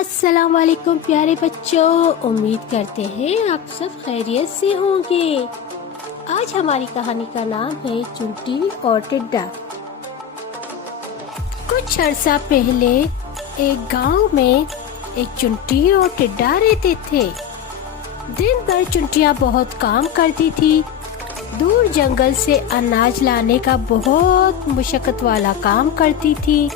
السلام علیکم پیارے بچوں، امید کرتے ہیں آپ سب خیریت سے ہوں گے۔ آج ہماری کہانی کا نام ہے چنٹی اور ٹڈا۔ کچھ عرصہ پہلے ایک گاؤں میں ایک چنٹی اور ٹڈا رہتے تھے۔ دن بھر چنٹیاں بہت کام کرتی تھی، دور جنگل سے اناج لانے کا بہت مشقت والا کام کرتی تھی۔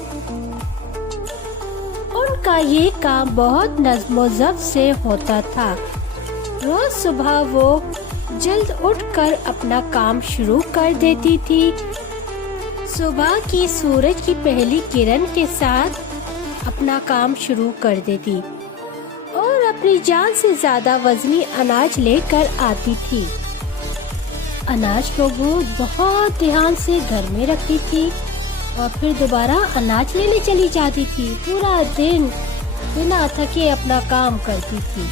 ان کا یہ کام بہت نظم و ضبط سے ہوتا تھا۔ روز صبح وہ جلد اٹھ کر اپنا کام شروع کر دیتی تھی۔ صبح کی سورج کی پہلی کرن کے ساتھ اپنا کام شروع کر دیتی اور اپنی جان سے زیادہ وزنی اناج لے کر آتی تھی۔ اناج کو وہ بہت دھیان سے گھر میں رکھتی تھی اور پھر دوبارہ اناج لینے چلی جاتی تھی۔ پورا دن بنا تھکے اپنا کام کرتی تھی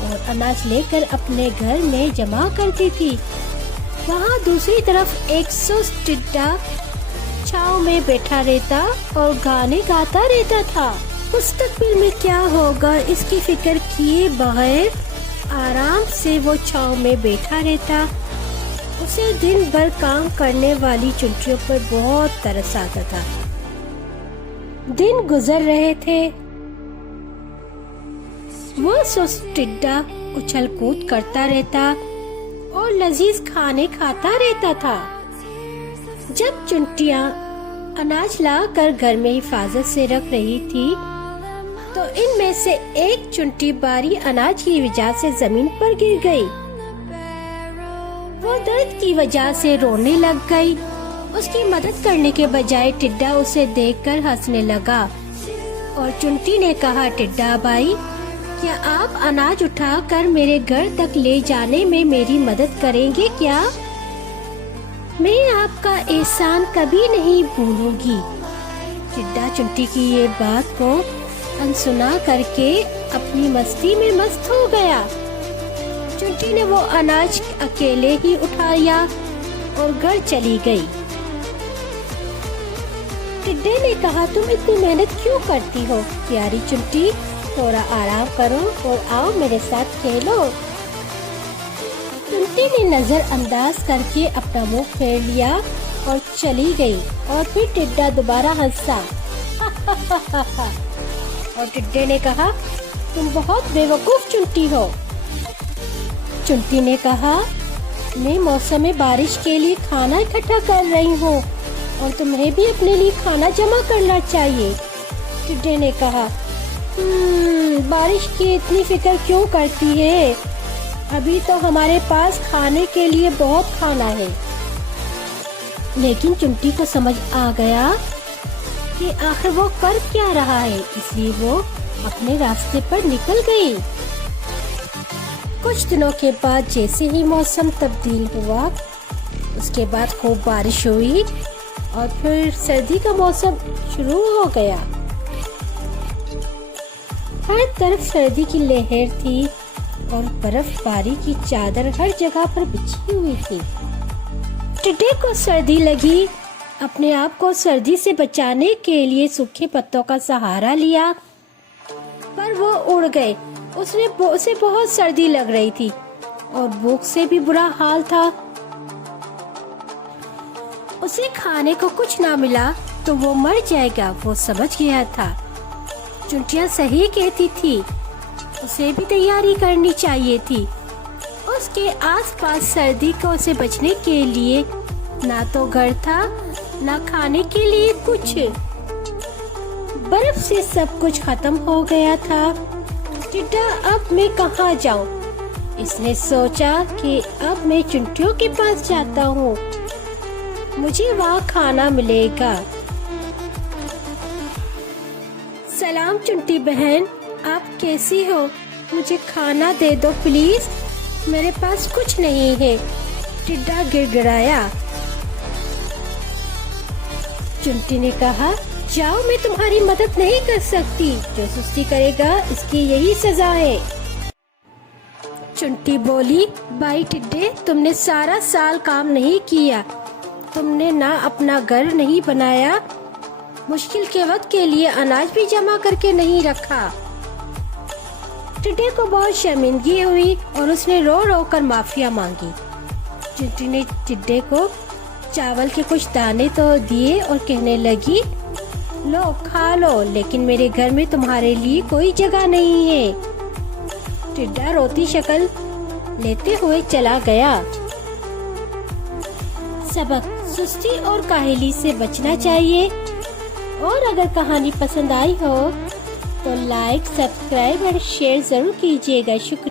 اور اناج لے کر اپنے گھر میں جمع کرتی تھی۔ وہاں دوسری طرف ایک سست ٹڈا چھاؤں میں بیٹھا رہتا اور گانے گاتا رہتا تھا۔ مستقبل میں کیا ہوگا اس کی فکر کیے بغیر آرام سے وہ چھاؤں میں بیٹھا رہتا۔ اسے دن بھر کام کرنے والی چنٹیوں پر بہت ترس آتا تھا۔ دن گزر رہے تھے، وہ سست ٹڈا اچھل کود کرتا رہتا اور لذیذ کھانے کھاتا رہتا تھا۔ جب چنٹیاں اناج لا کر گھر میں حفاظت سے رکھ رہی تھی تو ان میں سے ایک چنٹی باری اناج کی وجہ سے زمین پر گر گئی۔ وہ درد کی وجہ سے رونے لگ گئی۔ اس کی مدد کرنے کے بجائے ٹڈا اسے دیکھ کر ہنسنے لگا اور چنٹی نے کہا، ٹڈا بھائی، کیا آپ اناج اٹھا کر میرے گھر تک لے جانے میں میری مدد کریں گے کیا؟ میں آپ کا احسان کبھی نہیں بھولوں گی۔ ٹڈا چنٹی کی یہ بات کو انسنا کر کے اپنی مستی میں مست ہو گیا۔ چنٹی نے وہ اناج اکیلے ہی اٹھایا اور گھر چلی گئی۔ ٹڈے نے کہا، تم اتنی محنت کیوں کرتی ہو؟ پیاری چنٹی، تھوڑا آرام کرو اور آؤ میرے ساتھ کھیلو۔ چنٹی نے نظر انداز کر کے اپنا منہ پھیر لیا اور چلی گئی اور پھر ٹڈا دوبارہ ہنسا اور ٹڈے نے کہا، تم بہت بے وقوف چنٹی ہو۔ چنٹی نے کہا، میں موسم بارش کے لیے کھانا اکٹھا کر رہی ہوں اور تمہیں بھی اپنے لیے کھانا جمع کرنا چاہیے۔ ٹڈے نے کہا، بارش کی اتنی فکر کیوں کرتی ہے؟ ابھی تو ہمارے پاس کھانے کے لیے بہت کھانا ہے۔ لیکن چنٹی کو سمجھ آ گیا کہ آخر وہ کر کیا رہا ہے، اس لیے وہ اپنے راستے پر نکل گئی۔ کچھ دنوں کے بعد جیسے ہی موسم تبدیل ہوا، اس کے بعد خوب بارش ہوئی اور پھر سردی کا موسم شروع ہو گیا۔ ہر طرف سردی کی لہر تھی اور برف باری کی چادر ہر جگہ پر بچھی ہوئی تھی۔ ٹڈے کو سردی لگی، اپنے آپ کو سردی سے بچانے کے لیے سوکھے پتوں کا سہارا لیا، پر وہ اڑ گئے۔ اسے بہت سردی لگ رہی تھی اور بھوک سے بھی برا حال تھا۔ اسے کھانے کو کچھ نہ ملا تو وہ مر جائے گا، وہ سمجھ گیا تھا۔ چنٹیاں صحیح کہتی تھی، اسے بھی تیاری کرنی چاہیے تھی۔ اس کے آس پاس سردی کو سے بچنے کے لیے نہ تو گھر تھا نہ کھانے کے لیے کچھ۔ برف سے سب کچھ ختم ہو گیا تھا۔ ٹڈا، اب میں کہاں جاؤں؟ اس نے سوچا کہ اب میں چنٹیوں کے پاس جاتا ہوں، مجھے وہاں کھانا ملے گا۔ سلام چنٹی بہن، آپ کیسی ہو؟ مجھے کھانا دے دو پلیز، میرے پاس کچھ نہیں ہے۔ ٹڈا گڑ گڑایا۔ چنٹی نے کہا، جاؤ، میں تمہاری مدد نہیں کر سکتی، جو سستی کرے گا اس کی یہی سزا ہے۔ چنٹی بولی، بھائی ٹڈے، تم نے سارا سال کام نہیں کیا، تم نے نہ اپنا گھر نہیں بنایا، مشکل کے وقت کے لیے اناج بھی جمع کر کے نہیں رکھا، ٹڈے کو بہت شرمندگی ہوئی اور اس نے رو رو کر معافی مانگی۔ چینٹی نے ٹڈے کو چاول کے کچھ دانے تو دیے اور کہنے لگی، لو کھا لو، لیکن میرے گھر میں تمہارے لیے کوئی جگہ نہیں ہے۔ ٹڈا روتی شکل لیتے ہوئے چلا گیا۔ سبق: سستی اور کاہلی سے بچنا چاہیے۔ اور اگر کہانی پسند آئی ہو تو لائک، سبسکرائب اور شیئر ضرور کیجیے گا۔ شکریہ۔